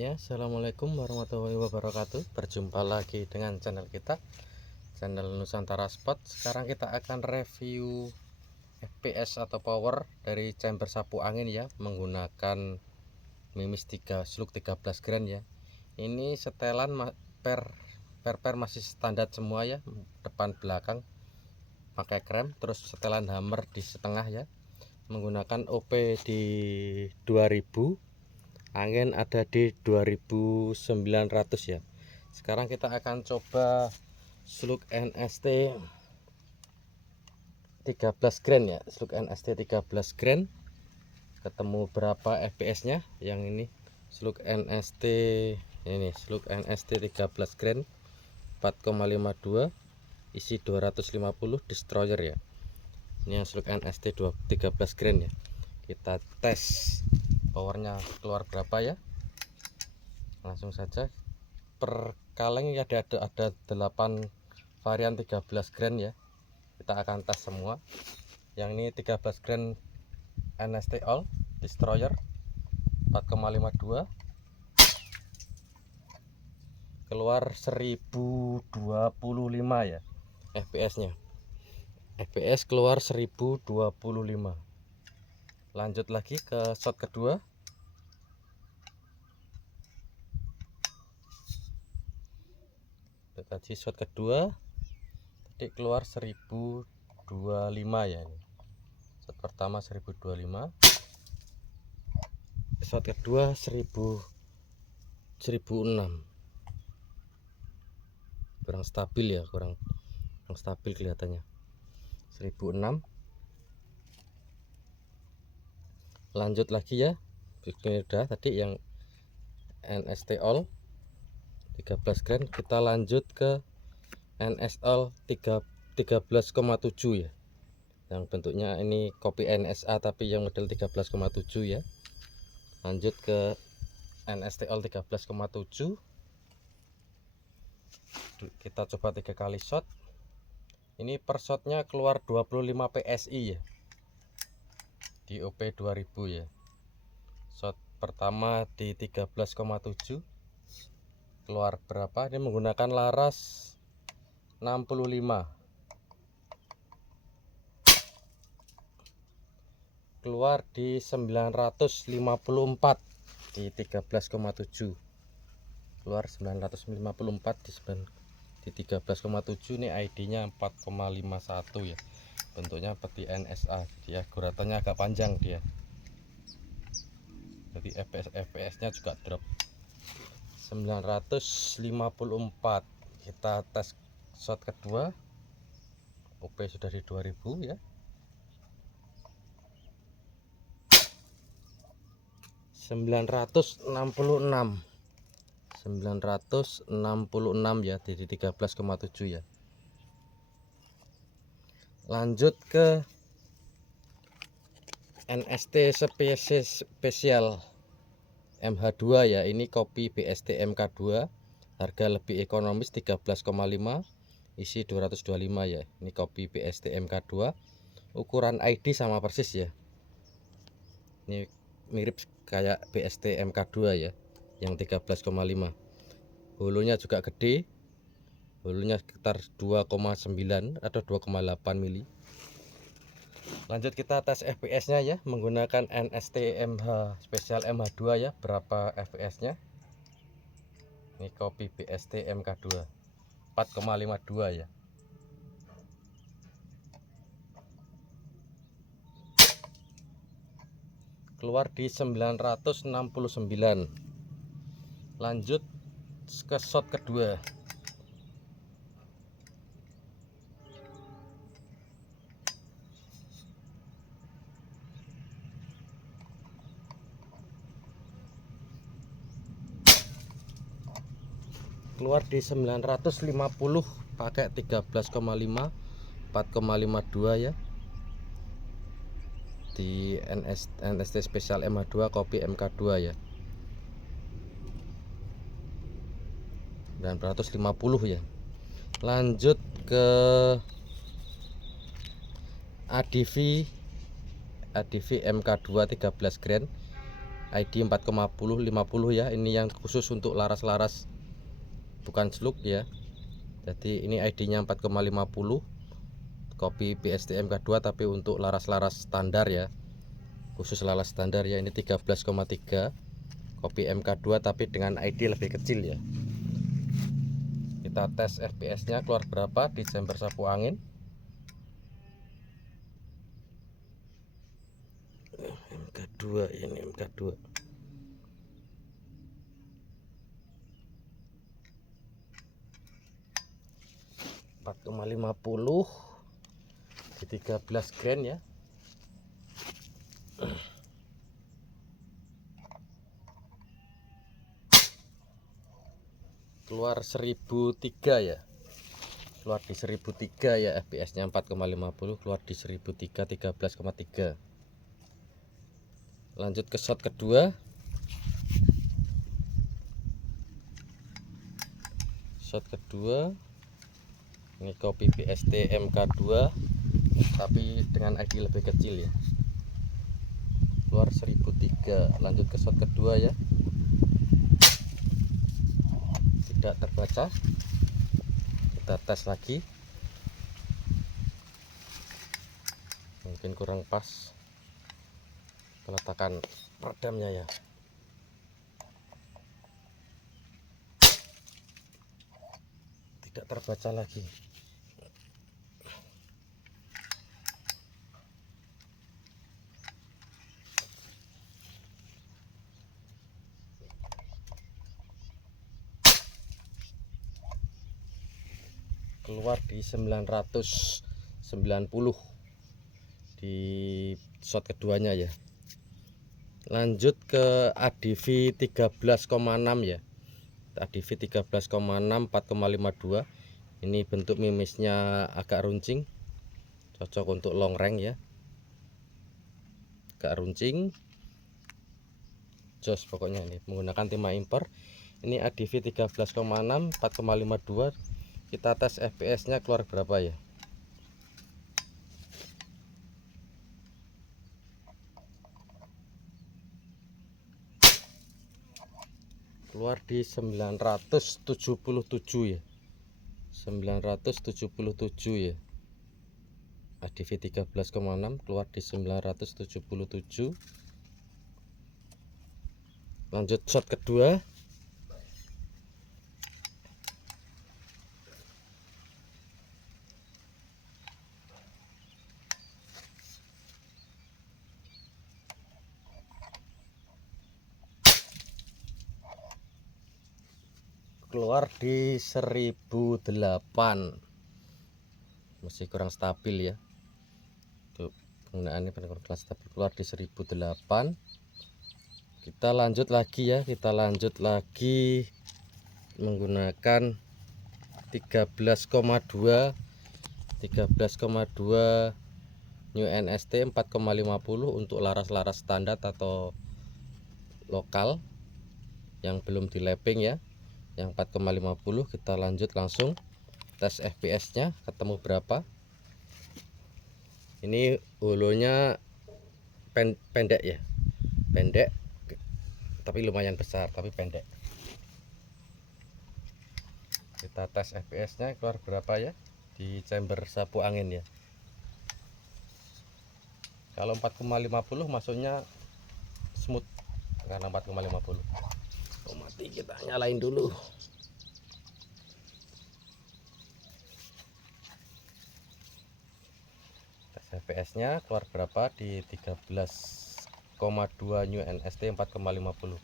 Ya, assalamualaikum warahmatullahi wabarakatuh. Berjumpa lagi dengan channel kita, channel Nusantara Spot. Sekarang kita akan review FPS atau power dari chamber sapu angin ya, menggunakan Mimis 3 slug 13 grand ya. Ini setelan per masih standar semua ya, depan belakang pakai krem, terus setelan hammer di setengah ya, menggunakan OP di 2000, angin ada di 2900 ya. Sekarang kita akan coba slug NST 13 grand ya, slug NST 13 grand, ketemu berapa fps nya. Yang ini slug NST, ini slug NST 13 grand 4,52, isi 250 destroyer ya. Ini yang slug NST 13 grand ya. Kita tes powernya keluar berapa ya, langsung saja. Per kaleng ya ada 8 varian 13 grand ya, kita akan tes semua. Yang ini 13 grand NST All Destroyer 4,52, keluar 1025 ya fps nya. fps keluar 1025. Lanjut lagi ke shot kedua. Tadi shot kedua tadi keluar 1025 ya. Ini shot pertama 1025, shot kedua 1006. Kurang stabil ya, kurang stabil kelihatannya. 1006. Lanjut lagi ya, ini udah tadi yang NST All 13 grand. Kita lanjut ke NSL 13,7 ya, yang bentuknya ini kopi NSA tapi yang model 13,7 ya. Lanjut ke NSTL 13,7, kita coba 3 kali shot. Ini per shotnya keluar 25 PSI ya, di OP 2000 ya. Shot pertama di 13,7 keluar berapa? Ini menggunakan laras 65, keluar di 954 di 13,7, keluar 954 di 13,7. Ini ID-nya 4,51 ya. Bentuknya seperti NSA, dia guratannya agak panjang dia. Jadi FPS-nya juga drop 954. Kita tes shot kedua, OP sudah di 2000 ya. 966 ya, di 13,7 ya. Lanjut ke NST spesial MH2 ya. Ini kopi BST MK2, harga lebih ekonomis 13,5, isi 225 ya. Ini kopi BST MK2, ukuran ID sama persis ya. Ini mirip kayak BST MK2 ya, yang 13,5. hulunya juga gede, hulunya sekitar 2,9 atau 2,8 mili. Lanjut kita tes fps nya ya, menggunakan NST MH spesial MH2 ya. Berapa fps nya? Ini kopi BST MK2 4,52 ya. Keluar di 969. Lanjut ke shot kedua. Keluar di 950 pakai 13,5, 4,52 ya. Di NST spesial MH2 kopi MK2 ya. 950 ya. Lanjut ke ADV MK2 13 grand ID 4,50 ya. Ini yang khusus untuk laras-laras, bukan slug ya. Jadi ini ID-nya 4,50, kopi PSTM K2 tapi untuk laras-laras standar ya, khusus laras standar ya. Ini 13,3 kopi MK2 tapi dengan ID lebih kecil ya. Kita tes FPS-nya keluar berapa di chamber sapu angin. MK2 ini MK2. .50 di 13 grand ya. Keluar 1003 ya. Keluar di 1003 ya, FPS-nya 4,50, keluar di 1003, 13,3. Lanjut ke shot kedua. Shot kedua. Ini kopi PST MK2 tapi dengan ID lebih kecil ya. Keluar 1003. Lanjut ke shot kedua ya. Tidak terbaca. Kita tes lagi. Mungkin kurang pas peletakan peredamnya ya. Tidak terbaca lagi. Keluar di 990 di shot keduanya ya. Lanjut ke ADV 13,6 ya. ADV 13,6, 4,52. Ini bentuk mimisnya agak runcing, cocok untuk long range ya. Agak runcing, jos pokoknya ini menggunakan timah impor. Ini ADV 13,6, 4,52. Kita tes FPS-nya keluar berapa ya. Keluar di 977 ya. 977 ya. ADV 13,6 keluar di 977. Lanjut shot kedua. Keluar di 1008. Masih kurang stabil ya. Tuh, penggunaannya kurang stabil. Keluar di 1008. Kita lanjut lagi ya. Kita lanjut lagi menggunakan 13,2 New NST 4,50 untuk laras-laras standar atau lokal yang belum dilapping ya. Yang 4,50. Kita lanjut langsung tes FPS-nya ketemu berapa. Ini holonya pendek ya, pendek tapi lumayan besar tapi pendek. Kita tes FPS-nya keluar berapa ya di chamber sapu angin ya. Kalau 4,50 masuknya smooth karena 4,50. Oh, mati, kita nyalain dulu. Tes FPS-nya keluar berapa di 13,2 New NST 4,50.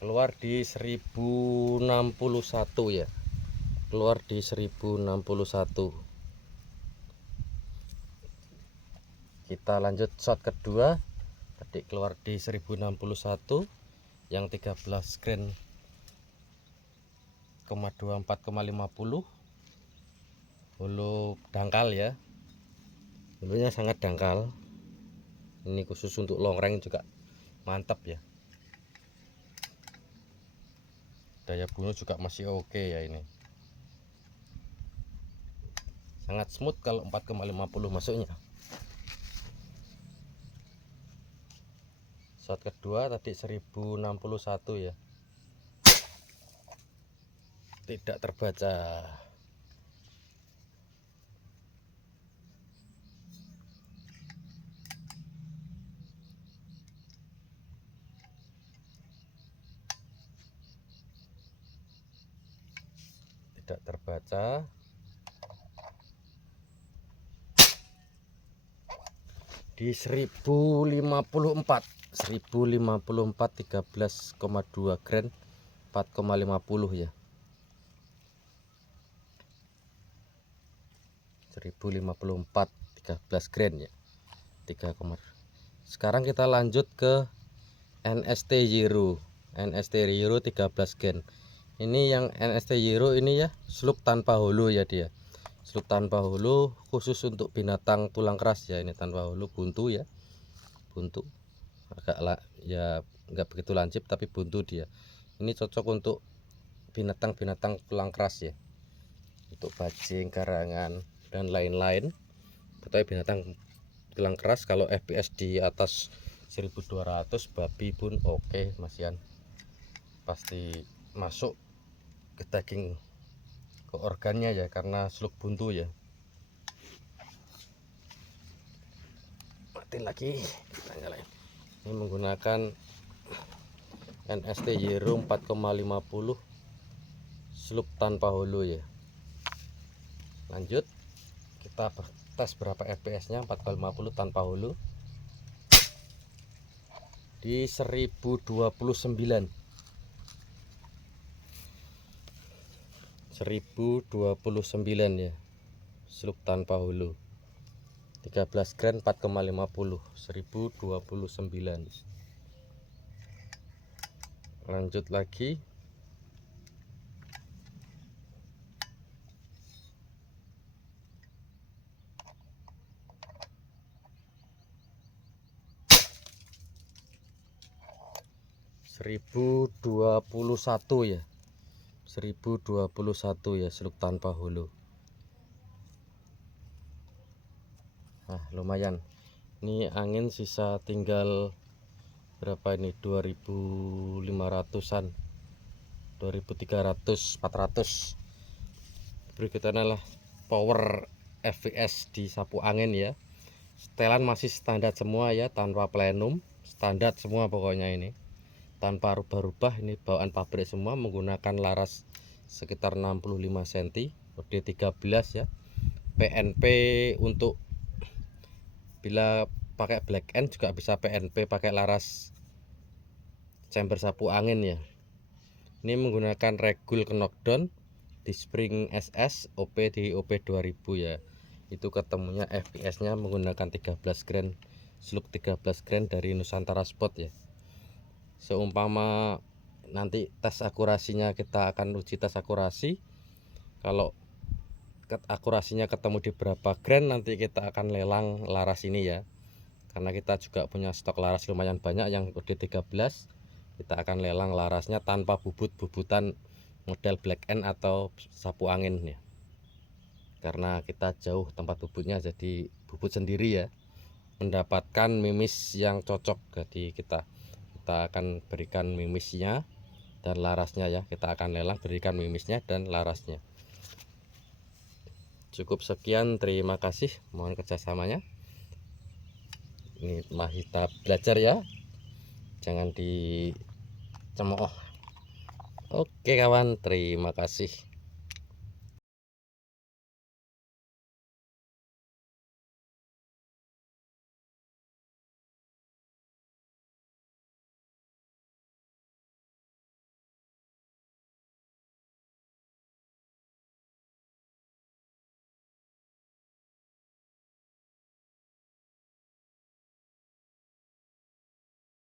Keluar di 1061 ya. Keluar di 1061. Kita lanjut shot kedua. Tadi keluar di 1061 yang 13 grain 4,50. Hulu dangkal ya. Hulunya sangat dangkal. Ini khusus untuk long range juga mantap ya. Daya bunuh juga masih oke ya ini. Sangat smooth kalau 4,50 masuknya. Shot kedua tadi 1061 ya, tidak terbaca. Tidak terbaca. Di 1054 13,2 grain 4,50 ya. 1054 13 grain ya. 3, sekarang kita lanjut ke NST Euro. NST Euro 13 grain. Ini yang NST Euro ini ya, slug tanpa hulu ya dia. Slug tanpa hulu khusus untuk binatang tulang keras ya, ini tanpa hulu, buntu ya. Buntu. Agak ya nggak begitu lancip tapi buntu dia. Ini cocok untuk binatang-binatang tulang keras ya. Untuk bajing, garangan dan lain-lain. Tapi binatang tulang keras kalau FPS di atas 1200 babi pun oke, masian pasti masuk ke daging, ke organnya ya, karena slug buntu ya. Mati lagi, kita nyalain. Ini menggunakan NST Euro 4,50 slug tanpa hulu ya. Lanjut kita tes berapa FPS nya 4,50 tanpa hulu di 1029 ya, slug tanpa hulu 13 grain 4,50 1029. Lanjut lagi. Seribu 1021 ya, 1021 ya, slug tanpa hulu. Nah lumayan, ini angin sisa tinggal berapa ini, 2500-an, 2300 400. Berikutnya lah power FPS di sapu angin ya. Setelan masih standar semua ya, tanpa plenum, standar semua pokoknya ini, tanpa rubah-rubah. Ini bawaan pabrik semua, menggunakan laras sekitar 65 cm OD13 ya. PNP untuk bila pakai black end juga bisa PNP pakai laras chamber sapu angin ya. Ini menggunakan regul knockdown di spring SS OP di OP 2000 ya. Itu ketemunya FPS nya menggunakan 13 grain, slug 13 grain dari Nusantara Sport ya. Seumpama nanti tes akurasinya, kita akan uji tes akurasi. Kalau akurasinya ketemu di berapa grain, nanti kita akan lelang laras ini ya. Karena kita juga punya stok laras lumayan banyak yang udah 13, kita akan lelang larasnya tanpa bubutan model black end atau sapu angin ya. Karena kita jauh tempat bubutnya, jadi bubut sendiri ya, mendapatkan mimis yang cocok. Jadi kita akan berikan mimisnya dan larasnya ya, kita akan lelang, berikan mimisnya dan larasnya. Cukup sekian, terima kasih, mohon kerjasamanya. Ini masih tahap belajar ya, jangan dicemooh. Oke kawan, terima kasih.